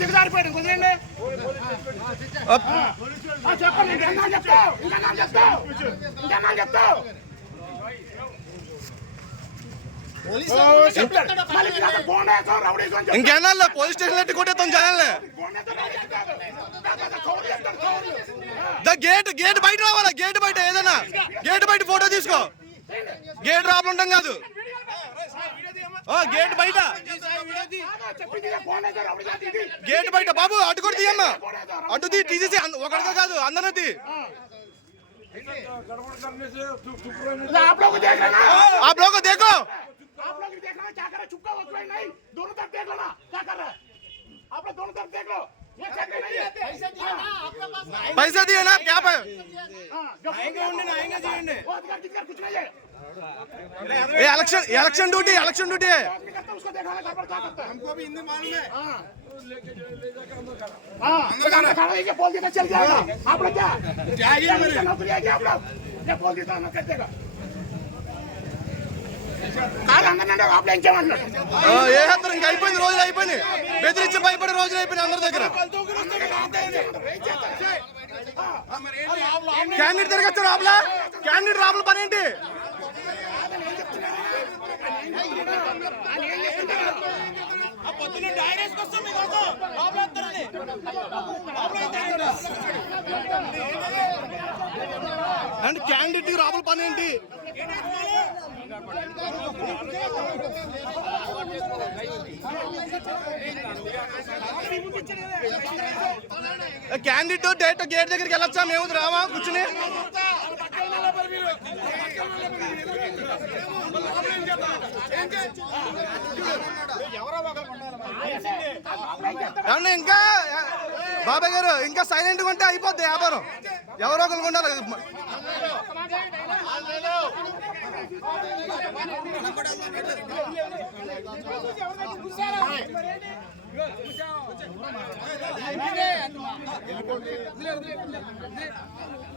దిగజారిపోయాడు కుదిరండి చెప్పండి చెప్తావు ఇంకేనా పోలీస్ స్టేషన్ కొట్టేస్తాం జనాలే గేట్ బయట రావాలా గేట్ బయట ఏదైనా గేట్ బయట ఫోటో తీసుకో గేట్ రాపలు ఉంటాం కాదు గేట్ బయట గేట్ బయట బాబు అటు కూడా తీయమ్మా అటు తీసేసి ఒకరితో కాదు అందరూ తీ आप लोग को देखो आप लोग देखना क्या कर रहे चुपका हो गए नहीं दोनों तरफ देख लो ना क्या कर रहे आप लोग दोनों तरफ देख लो ये चेक नहीं है पैसा दिए ना क्या पे आएंगे वो अधिकार किसका कुछ नहीं है ये इलेक्शन ड्यूटी है उसको देखना है क्या करता है हमको भी हिंदी मालूम है ये बोल देता चल जाएगा आप लोग क्या नौकरी है क्या आप लोग ये बोल देता ना कर देगा आप लोग ఏ హత్తరు ఇంకా అయిపోయింది రోజులు అయిపోయింది బెదిరించి భయపడే రోజులు అయిపోయింది అందరి దగ్గర క్యాండిడేట్ తిరగచ్చారు ఆపలా క్యాండిడేట్ రాపల పని ఏంటి అండ్ క్యాండిడేట్ రాపల పని ఏంటి క్యాండిడేట్ డైరెక్ట్ గేట్ దగ్గరికి వెళ్ళొచ్చా మేము రామా కూర్చుని ఏమన్నా ఇంకా బాబాయ్ గారు ఇంకా సైలెంట్ గా ఉంటే అయిపోద్ది వ్యాపారం ఎవరో ఒకరు ఉండాలి